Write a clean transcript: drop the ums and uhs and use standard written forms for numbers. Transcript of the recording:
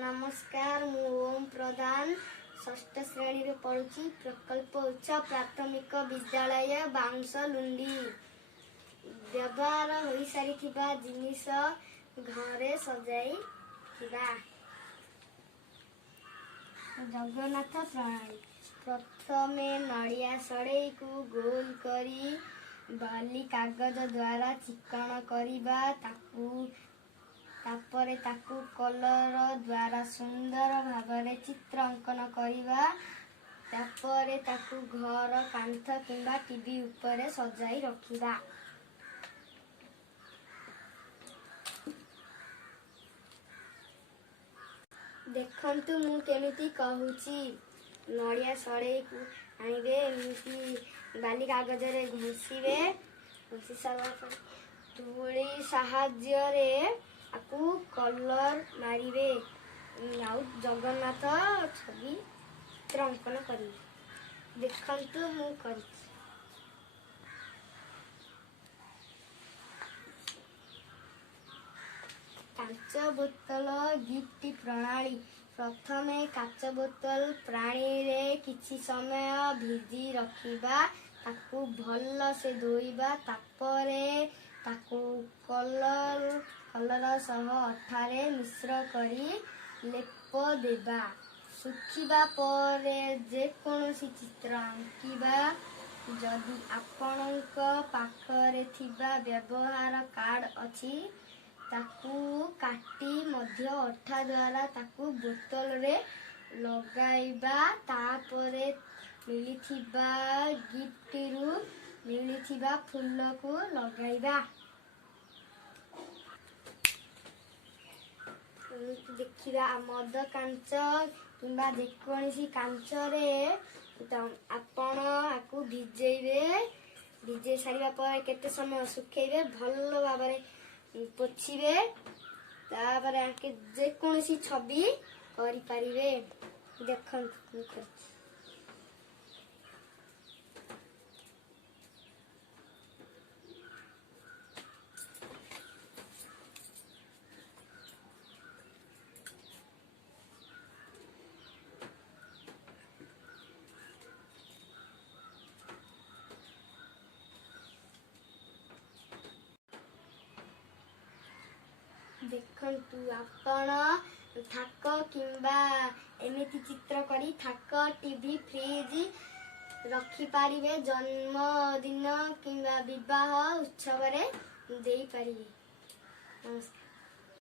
नमस्कार मु ओम प्रधान षष्ठ श्रेणी रे पढ़ुची प्रकल्प उच्च प्राथमिक विद्यालय बांसलुंडी। व्यवहार हो सारी जिनिस घरे सजाई जगन्नाथ प्रणाली। प्रथमे नड़िया सड़े को गोल करी बाली कागज द्वारा चिकण करवा तापरे ताकू कलर द्वारा सुंदर भावरे चित्र अंकन करवा तापरे ताकू घर कांथ किंबा टीवी उपरे सजाई रखिबा। देखंतु मु केमिति कहूची। नड़िया सड़े को आनिबे एमिति बाली कागज रे घुसीबे घुसी सारा पर तुली साहाय्य रे आकु कलर मारिबे आउ जगन्नाथ छवि चित्र अंकन करिबे। देखंतु मु करी कांच बोतल गिफ्ट प्रणाली। प्रथमे कांच बोतल पानी रे किछि समय भिजी रखिबा ताकू भल से धोइबा तापरे ताकू कलर सह अठारे मिश्र करी लेप देबा। सुखिबा परे जे कोनोसी चित्र आंकिबा। जदि आपणक पाखरे थिबा व्यवहार कार्ड अछि ताकू काटी मध्य अठा द्वारा ताकू बोतल रे लगाइबा। तापरे मिलिथिबा गिफ्ट रु मिलिथिबा फूल को लगाइबा। देखिबा मद कांच किंबा जेकोसी कांच रे आपण आकू भिजे सारिबा पर केते समय सुखेइबे भल भाबरे पोछिबे तापर आके जेकोसी छवि करि पारिबे। देखंतु देखंतु आपण थाक किंबा एमिति चित्र करी थाक टीवी फ्रिज रखी पारिबे। जन्मदिन किंबा विवाह उत्सव रे देई पारिबे। नमस्कार।